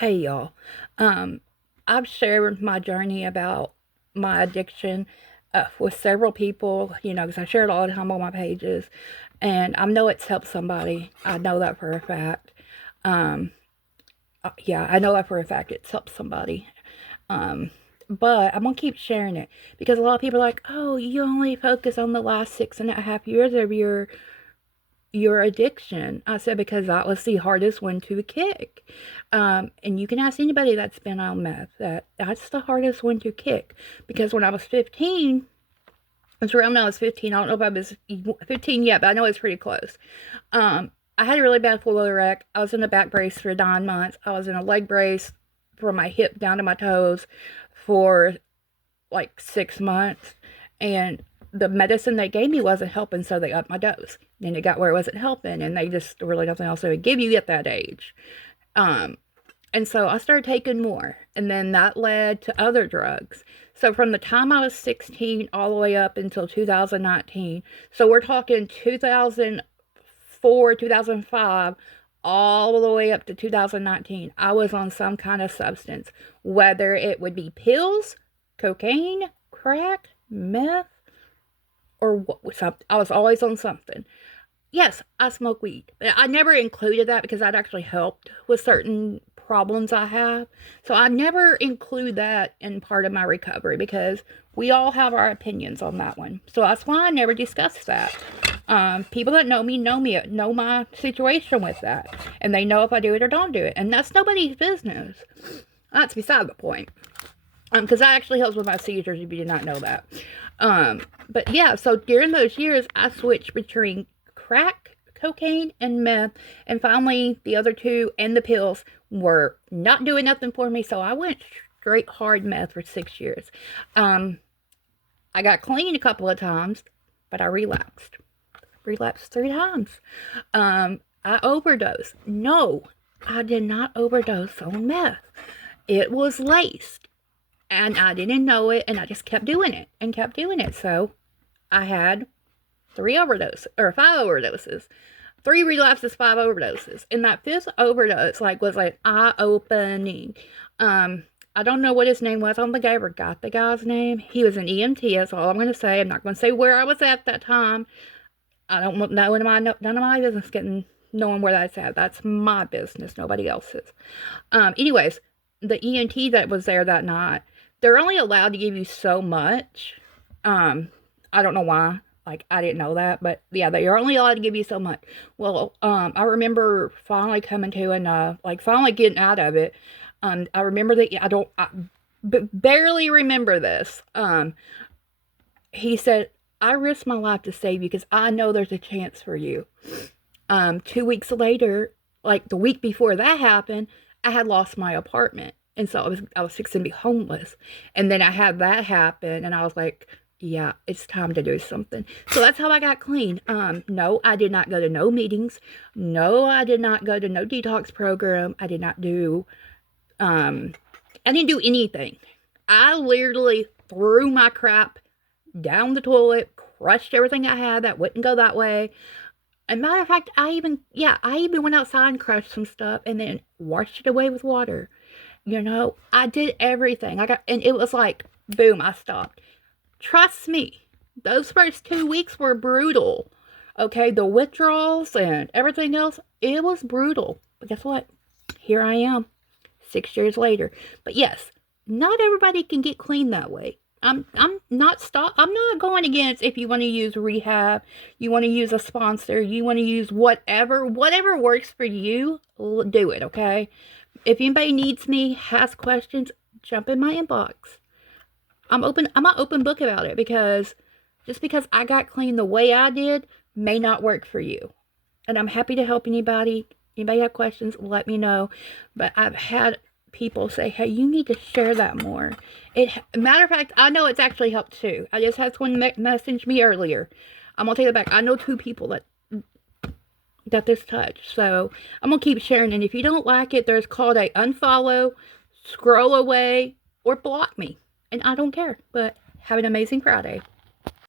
Hey y'all. I've shared my journey about my addiction with several people, because I share it all the time on my pages, and I know it's helped somebody. I know that for a fact. Um, yeah, I know that for a fact it's helped somebody. Um, but I'm gonna keep sharing it because a lot of people are like, "Oh, you only focus on the last 6.5 years of your addiction." I said, because that was the hardest one to kick. And you can ask anybody that's been on meth, that's the hardest one to kick. Because when I was 15, it's around when I was 15, I don't know if I was 15 yet, but I know it's pretty close. I had a really bad four-wheeler wreck. I was in a back brace for 9 months. I was in a leg brace from my hip down to my toes for like 6 months. And the medicine they gave me wasn't helping, so they upped my dose. Then it got where it wasn't helping, and they just really nothing else they would give you at that age. Um, and so I started taking more, and then that led to other drugs. So from the time I was 16 all the way up until 2019, so we're talking 2004, 2005, all the way up to 2019, I was on some kind of substance, whether it would be pills, cocaine, crack, meth, or what, something. I was always on something. Yes, I smoke weed. But I never included that because that actually helped with certain problems I have. So I never include that in part of my recovery because we all have our opinions on that one. So that's why I never discuss that. People that know me know my situation with that. And they know if I do it or don't do it. And that's nobody's business. That's beside the point. Because that actually helps with my seizures if you did not know that. But yeah, so during those years, I switched between crack, cocaine, and meth. And finally, the other two and the pills were not doing nothing for me. So I went straight hard meth for 6 years. I got clean a couple of times, but I relapsed. Relapsed 3 times. I overdosed. No, I did not overdose on meth. It was laced. And I didn't know it, and I just kept doing it and kept doing it. So I had 5 overdoses, 3 relapses, 5 overdoses. And that fifth overdose, was like eye-opening. I don't know what his name was. I don't think I ever got the guy's name. He was an EMT, that's all I'm going to say. I'm not going to say where I was at that time. I don't know, none of my business knowing where that's at. That's my business, nobody else's. Anyways, the EMT that was there that night, they're only allowed to give you so much. I don't know why. I didn't know that, but yeah, they are only allowed to give you so much. Well, I remember finally coming to enough, finally getting out of it. I remember that I barely remember this. He said, "I risked my life to save you because I know there's a chance for you." 2 weeks later, the week before that happened, I had lost my apartment. And so I was fixing to be homeless. And then I had that happen, and I was like, yeah, it's time to do something. So that's how I got clean. No, I did not go to no meetings. No, I did not go to no detox program. I didn't do anything. I literally threw my crap down the toilet, crushed everything I had that wouldn't go that way. And matter of fact, I even went outside and crushed some stuff and then washed it away with water. I did everything. And it was like, boom, I stopped. Trust me, those first 2 weeks were brutal. Okay, the withdrawals and everything else, it was brutal. But guess what? Here I am, 6 years later. But yes, not everybody can get clean that way. I'm not going against if you want to use rehab, you want to use a sponsor, you want to use whatever works for you, do it, okay? If anybody needs me, has questions, jump in my inbox. I'm an open book about it because just because I got clean the way I did may not work for you. And I'm happy to help anybody. Anybody have questions, let me know. But I've had people say, hey, you need to share that more. Matter of fact, I know it's actually helped too. I just had someone message me earlier. I'm going to take it back. I know 2 people that got this touch. So I'm going to keep sharing. And if you don't like it, there's called a unfollow, scroll away, or block me. And I don't care. But have an amazing Friday.